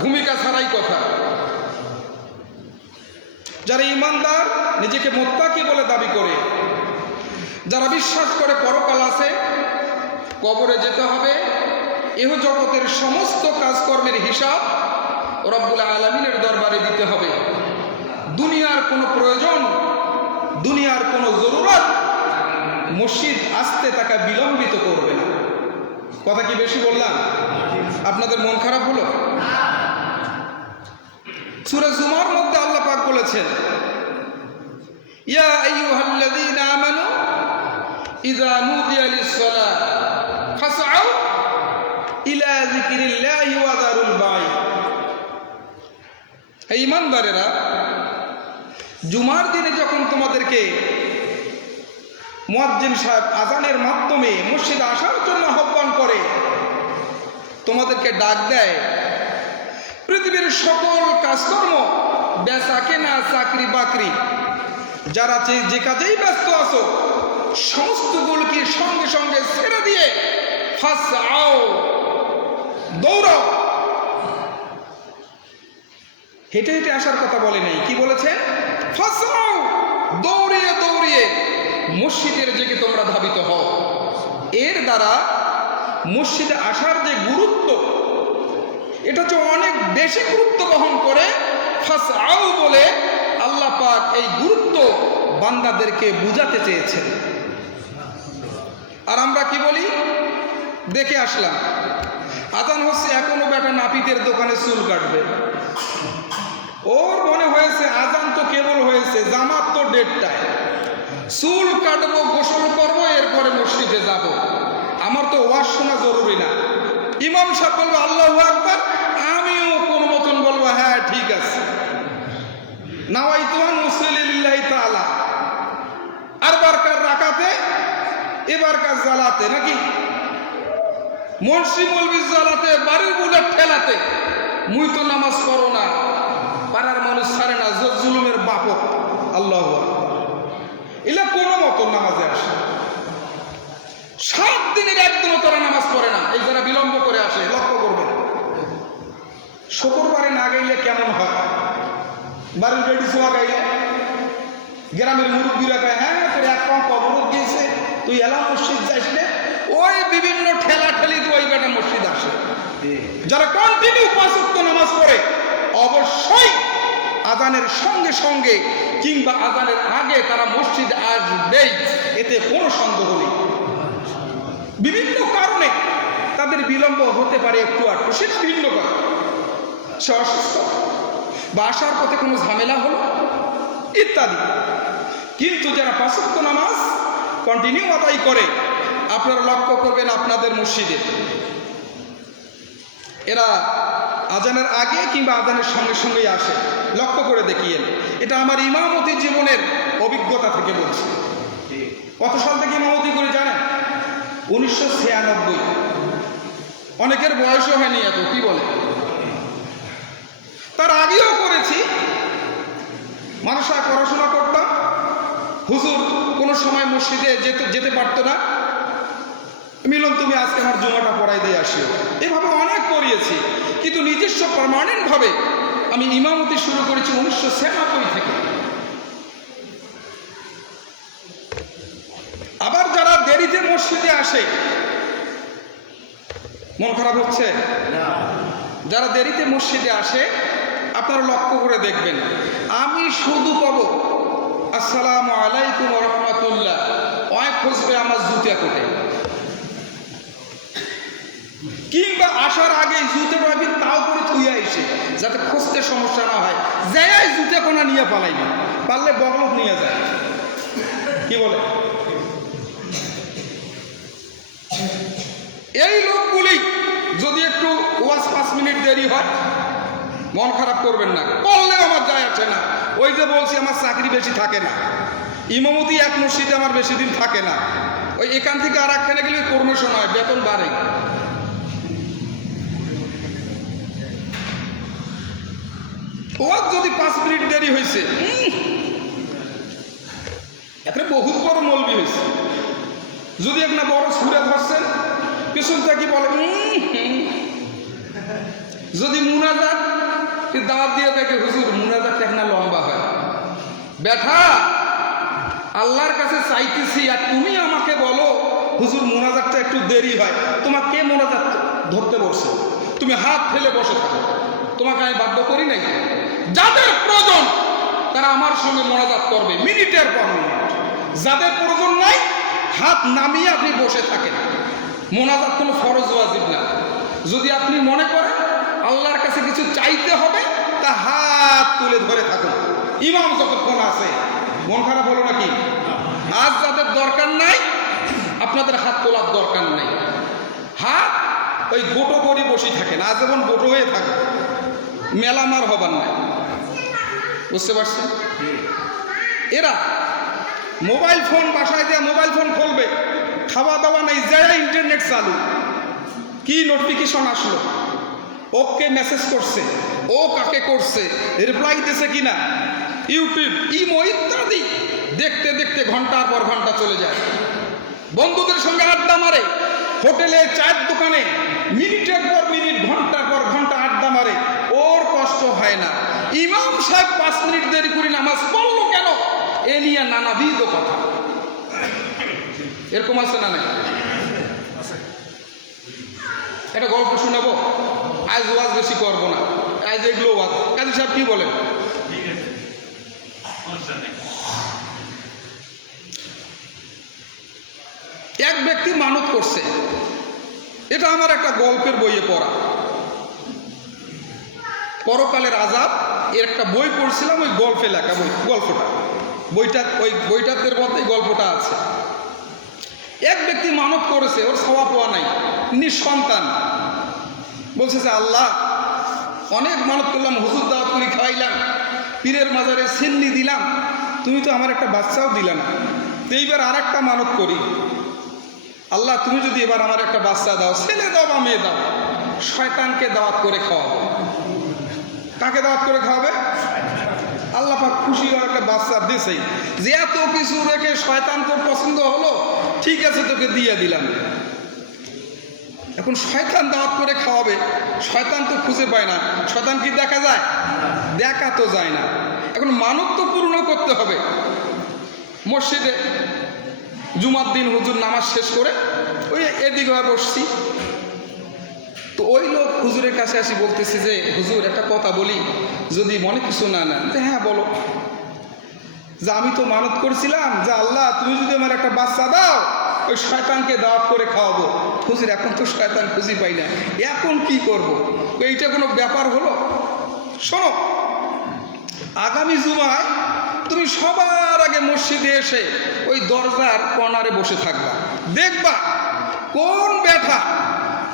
ভূমিকা ছাড়াই কথা। যারা ইমানদার, নিজেকে মুত্তাকি বলে দাবি করে, যারা বিশ্বাস করে পরকাল আছে, কবরে যেতে হবে, এহ জগতের সমস্ত কাজকর্মের হিসাব রব্বুল আলামিনের দরবারে দিতে হবে, দুনিয়ার কোনো প্রয়োজন, দুনিয়ার কোনো জরুরত মসজিদ আসতে তাকে বিলম্বিত করবে না। কথা কি বেশি বললাম? আপনাদের মন খারাপ হলো? সূরা জুমার মধ্যে আল্লাহ পাক বলেছেন, ইয়া আইয়ুহাল্লাযীনা আমানু ইযা নুদিয়া লিস-সালাহ ফাসআউ ইলা যিকরিল্লাহি ওয়া যারুল বাই। হে ঈমানদারেরা, জুমার দিনে যখন তোমাদেরকে মুয়াজ্জিন সাহেব আজানের মাধ্যমে মসজিদে আসার জন্য আহ্বান করে, তোমাদেরকে ডাক দেয়, পৃথিবীর সকল কাজকর্ম, বেচা কেনা, চাকরি বাকরি, যারা যে কাজেই ব্যস্ত আছো, সমস্তগুলোকে সঙ্গে সঙ্গে ছেড়ে দিয়ে ফাসআউ, দৌড়াও। হেঁটে হেঁটে আসার কথা বলে নাই, কি বলেছে? ফাসআউ, দৌড়িয়ে দৌড়িয়ে মসজিদের দিকে তোমরা ধাবিত হও। এর দ্বারা মসজিদে আসার যে গুরুত্ব, এটা হচ্ছে অনেক বেশি গুরুত্ব বহন করে। ফাসআউ বলে আল্লাহ পাক এই গুরুত্ব বান্দাদেরকে বুঝাতে চেয়েছেন। আর আমরা কি বলি? দেখে আসলাম, আজান হচ্ছে, এখনো বেটা নাপিতের দোকানে চুল কাটবে। ওর মনে হয়েছে আজান তো কেবল হয়েছে, জামাত তো 1:30টায়, চুল কাটবো, গোসল করবো, এরপরে মসজিদে যাব। আমার তো ওয়াজ শোনা জরুরি না। ইমাম সাহেব বলবো আল্লাহু আকবার, আমিও কোন মতন বলবো হ্যাঁ ঠিক আছে, নাওয়াইতু আন উসাল্লি লিল্লাহি তাআলা, আর বারকার রাকাতে এবারকার জালাতে, নাকি মুন্সি মৌলবি জালাতে, বাড়ির বুলেট ঠেলাতে, মুই তো নামাজ পড়ো না, পাড়ার মানুষ ছাড়ে না, জুলুমের বাপক। আল্লাহু আকবার, এলা কোনো মতন নামাজে আসে, 7 দিনের একদিনও তারা নামাজ পড়ে না। এই যারা বিলম্ব করে আসে, লক্ষ্য করবেন, শুক্রবারে না গাইলে কেমন হয়? বাড়ির গাড়ি ছোঁয়া গাইলে গ্রামের মুরব্বীরা কয়, হ্যাঁ তোর এক পাও কবরত গিয়েছে, তুই এলা মসজিদ যাইস না। ওই বিভিন্ন ঠেলা ঠেলি তো ওই বেটা মসজিদ আসে। যারা কন্টিনিউ 5 ওয়াক্ত নামাজ পড়ে, অবশ্যই আজানের সঙ্গে সঙ্গে কিংবা আজানের আগে তারা মসজিদে আসবেই, এতে কোনো সন্দেহ নেই। বিভিন্ন কারণে তাদের বিলম্ব হতে পারে একটু আধটু, সেটা ভিন্ন কথা। সে অসুস্থ বা আসার পথে কোনো ঝামেলা হলো ইত্যাদি। কিন্তু যারা 5 ওয়াক্ত নামাজ কন্টিনিউ আদায় করে, আপনারা লক্ষ্য করবেন আপনাদের মসজিদে এরা আজানের আগে কিংবা আজানের সঙ্গে সঙ্গেই আসে। লক্ষ্য করে দেখিয়েন, এটা আমার ইমামতি জীবনের অভিজ্ঞতা থেকে বলছি। কত সাল থেকে ইমামতি করে জানেন? 1996। অনেকের বয়সও হয়নি এত, কি বলে? তার আগেও করেছি। মানুষরা পড়াশোনা করতাম, হুজুর কোনো সময় মসজিদে যেতে পারতো না, মিলন তুমি আজকে আমার জুমাটা পড়াই দিয়ে আসিও। এভাবে অনেক করিয়েছি, কিন্তু নিজস্ব পার্মানেন্ট ভাবে আমি ইমামতি শুরু করেছি 1996 থেকে। আবার যারা দেরিতে মসজিদে আসে, মন খারাপ হচ্ছে? যারা দেরিতে মসজিদে আসে, আপনারা লক্ষ্য করে দেখবেন, আমি শুধু পাবো আসসালামু আলাইকুম ওয়া রাহমাতুল্লাহ, অনেক খুঁজবে আমার জুতা কোটে, কিংবা আসার আগে জুতে পাবি তাও করে থুইয়া এসে, যাতে খুঁজতে সমস্যা না হয়। যাই জুতে কোনা নিয়ে পালাইনি, পারলে বগলত নিয়ে যায়। কি বলে? এই লোকগুলি যদি একটু ওয়াজ 5 মিনিট দেরি হয়, মন খারাপ করবেন না, করলে আমার যায় আসে না। ওই যে বলছি, আমার চাকরি বেশি থাকে না, ইমামতি এক মসজিদে আমার বেশি দিন থাকে না। ওই এখান থেকে আর একখানে গেলে প্রমোশন হয়, বেতন বাড়ে। ওয়াজ যদি 5 মিনিট দেরি হয়েছে, এখানে বহুত বড় মৌলবি হয়েছে, যদি একটা বড় সুরে ধরছেন, পিছন থেকে বলে যদি মুনাজাত দাওয়াত দিয়ে দেখে হুজুর মুনাজাত না লম্বা হয়, ব্যাটা আল্লাহর কাছে চাইতেছি আর তুমি আমাকে বলো হুজুর মুনাজাতটা একটু দেরি হয়। তোমার কে মুনাজাত ধরতে বসছে? তুমি হাত ফেলে বসে থাকো, তোমাকে আমি বাধ্য করি নাই। যাদের প্রয়োজন তারা আমার সঙ্গে মুনাজাত করবে মিনিটের পর মিনিট। যাদের প্রয়োজন নাই হাত নামিয়ে আপনি বসে থাকেন। মুনাজাত কোনো ফরজ ওয়াজিব না। যদি আপনি মনে করেন আল্লাহর কাছে কিছু চাইতে হবে তা হাত তুলে ধরে থাকুন ইমাম যতক্ষণ আছে। মন খারাপ হলো নাকি? আজ যাদের দরকার নাই আপনাদের হাত তোলার দরকার নাই। হাত ওই গোটো করে বসে থাকেন, আজীবন গোটো হয়ে থাকে, মেলামার হবার নাই। বুঝতে পারছেন? এরা মোবাইল ফোন বাসায় দিয়ে মোবাইল ফোন খুলবে, খাওয়া দাওয়া নেই, যারা ইন্টারনেট চালু, কি নোটিফিকেশন আসলো, ওকে মেসেজ করছে, ও কাকে করছে, রিপ্লাই দিয়েছে কিনা, ইউটিউব ইমো ইত্যাদি দেখতে দেখতে ঘন্টার পর ঘন্টা চলে যায়। বন্ধুদের সঙ্গে আড্ডা মারে, হোটেলে চায়ের দোকানে মিনিটের পর মিনিট ঘন্টার পর ঘন্টা আড্ডা মারে, ওর কষ্ট হয় না। ইমাম সাহেব 5 মিনিট দেরি করে নামাজ পড়লো কেন, এ নিয়ে নানাবিধ কথা। এরকম আছে না নাই? একটা গল্প শোনাবো, আজ ওয়াজ বেশি করবো না, আজ এগুলো ওয়াজ। কাজী সাহেব কি বলেন? এক ব্যক্তি মানত করছে, এটা আমার একটা গল্পের বইয়ে পড়া, পরকালের আযাব এর একটা বই পড়ছিলাম, ওই গল্পে লেখা ওই বইটার মধ্যে গল্পটা আছে। এক ব্যক্তি মানত করেছে, ওর খাওয়া পাওয়া নাই, নিঃসন্তান। বলছে যে আল্লাহ অনেক মানত করলাম, হুজুর দাওয়াত করে খাওয়াইলাম, পীরের মাজারে সিন্নি দিলাম, তুমি তো আমার একটা বাচ্চাও দিলে না। তো এইবার আর একটা মানত করি, আল্লাহ তুমি যদি এবার আমার একটা বাচ্চা দাও, ছেলে দাও বা মেয়ে দাও, শয়তানকে দাওয়াত করে খাওয়াবো। কাকে দাওয়াত করে খাওয়াবে? আল্লাহ পাক খুশি হয়ে একটা বাচ্চা দিছেই, যে এত কিছু রেখে শয়তান তোর পছন্দ হলো, ঠিক আছে তোকে দিয়ে দিলাম। এখন শয়তান দাওয়াত করে খাওয়াবে, শয়তান তো খুঁজে পায় না, শয়তান কি দেখা যায়? দেখা তো যায় না। এখন মানত তো পূর্ণ করতে হবে। মসজিদে জুমার দিন হুজুর নামাজ শেষ করে ওই এদিকে হয়ে বসছি, তো ওই লোক হুজুরের কাছে আসি বলতেছে যে হুজুর একটা কথা বলি, যদি মনে কিছু না নেন। হ্যাঁ বলো। যে আমি তো মানত করছিলাম যে আল্লাহ তুমি যদি আমার একটা বাচ্চা দাও, ওই শয়তানকে দাওয়াত করে খাওয়াবো। হুজুর এখন তো শয়তান খুঁজি পাই না, এখন কি করব? এইটা কোনো ব্যাপার হলো? শোনো, আগামী জুমায় তুমি সবার আগে মসজিদে এসে ওই দরজার কর্নারে বসে থাকবা, দেখবা কোন ব্যাটা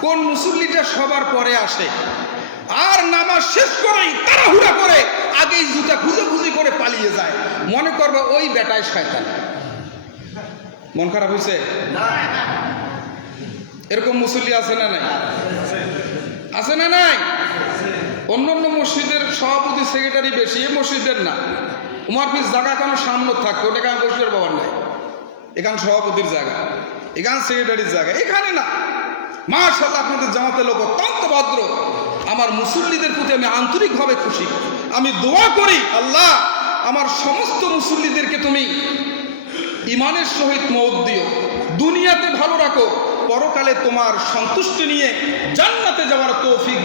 কোন মুসল্লিটা সবার পরে আসে, আর নামাজ শেষ করেই তাড়াহুড়া করে আগেই জুতা খুঁজে করে পালিয়ে যায়। মনে করবে ওই বেটায় শয়তান। মন খারাপ হয়েছে? এরকম মুসল্লি আছে না নাই? আছে না নাই? অন্য অন্য মসজিদের সভাপতি সেক্রেটারি বেশি, এ মসজিদের না। উমার পিস জায়গা কেন সামনে থাকতো, ওটা কেন বসির বাবার নাই, এখানে সভাপতির জায়গা, এখানে সেক্রেটারির জায়গা, এখানে না। মাশাআল্লাহ আপনাদের জামাতের লোক অত্যন্ত ভদ্র। আমার মুসল্লিদের প্রতি আমি আন্তরিকভাবে খুশি। আমি দোয়া করি আল্লাহ আমার সমস্ত মুসল্লিদেরকে তুমি ইমানের সহিত মওত দিও, দুনিয়াতে ভালো রাখো, পরকালে তোমার সন্তুষ্টি নিয়ে জান্নাতে যাওয়ার তৌফিক